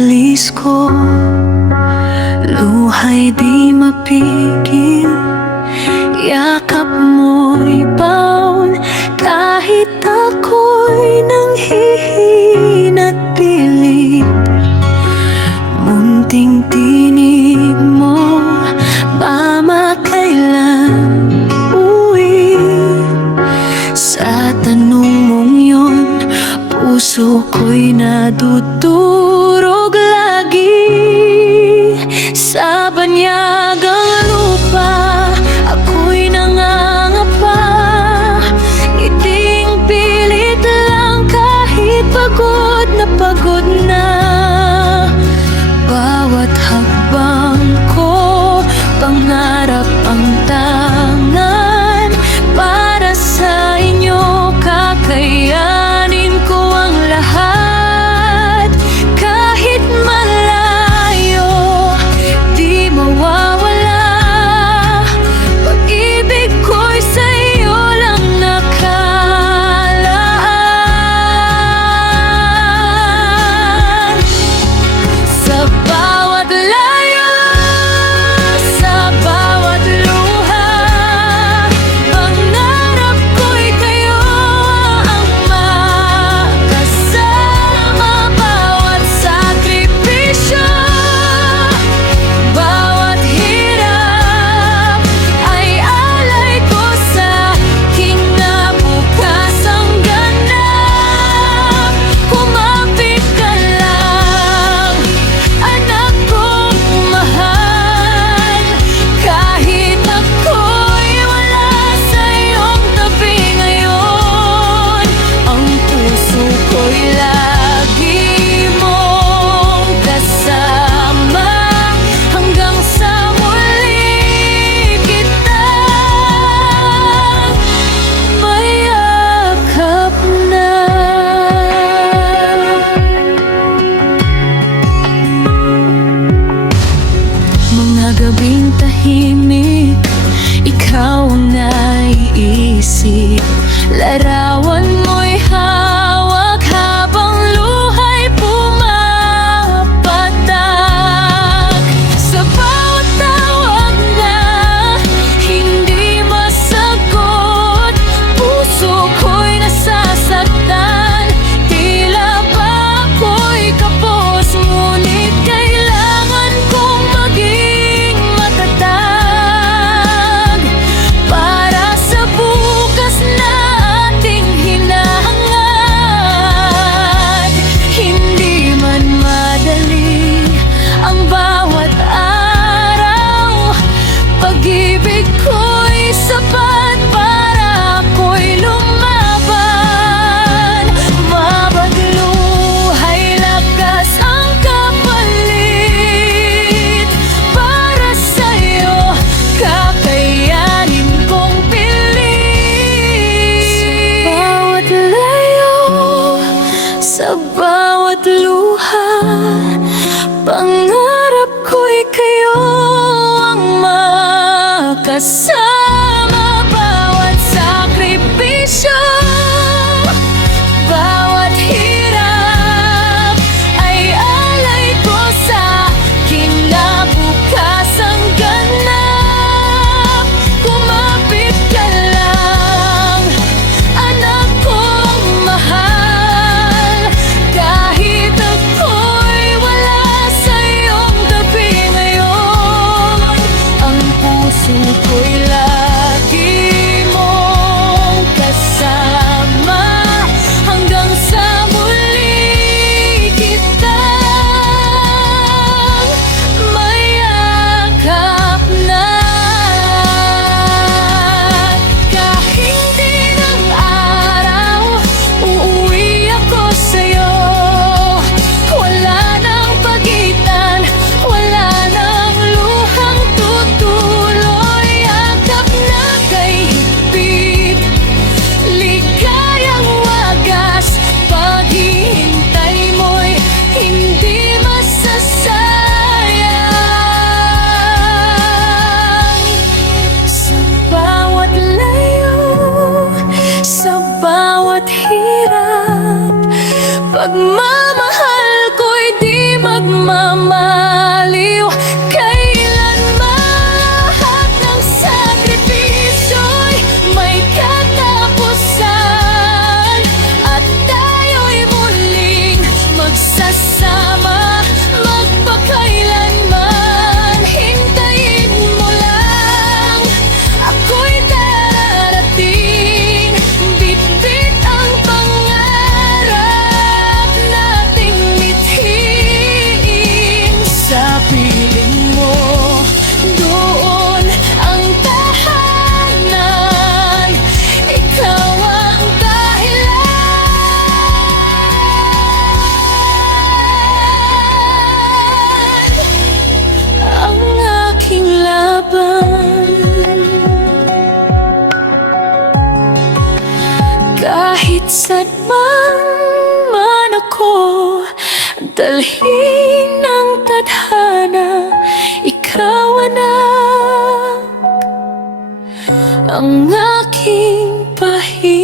walis ko, luha'y di mapigil. Yakap mo'y baon kahit ako'y nanghihina't pilit. Munting tinig mo, mama, kailan uwi? Sa tanong mong yun, puso ko'y nadudurog lagi. Sa banyagang lupa, ako'y nangangapa. Ngiting pilit lang kahit pagod na. Bawat hakbang ko, pangarap ang tangan. Para sa inyo, kakayanin ko ang lahat. Kahit malayo, di mawawala. Pag-ibig ko'y sa'yo lang nakalaan. Sa bawat layo, sa bawat luha, pangarap ko'y kayo ang makasama. Bawat sakripisyo, bawat hirap, ay alay ko sa kinabukasang ganap. Kumapit ka lang, anak kong mahal. Kahit ako'y wala sa iyong tabi ngayon, ang puso ko'y lagi mong kasama. Hanggang sa muli kitang mayakap na. Mga gabing tahimik, ikaw ang naiisip. Larawan mo'y hawak habang luha'y pumapatak. Sa bawat tawag na hindi masagot, puso ko'y nasasaktan. Tila ba ako'y kapos, ngunit kailangan kong maging matatag. Para sa bukas na ating hinahangad, hindi man madali ang bawat araw. Pag-ibig ko'y sapat para ako'y lumaban. Bawat luha'y lakas ang kapalit. Para sa'yo, kakayanin kong pilit. Sa bawat layo, sa bawat luha, pangarap ko'y kayo ang makasama. Bawat sakripisyo, bawat hirap, ay alay ko sa kinabukasang ganap. Kumapit ka lang, anak kong mahal. Kahit ako'y wala sa iyong tabi ngayon, ang puso ko'y lagi mong kasama. Hanggang sa muli kitang mayakap na. Kahit di ng araw, uuwi ako sa'yo. Wala nang pagitan, wala nang luhang tutuloy. Yakap na kay higpit, ligayang wagas. Paghihintay mo'y hindi masasayang. Sa bawat layo, sa bawat hirap, pagmamahal ko'y di magmahal. Kahit saan man ako, dalhin ng tadhana, ikaw anak, ang aking pahina.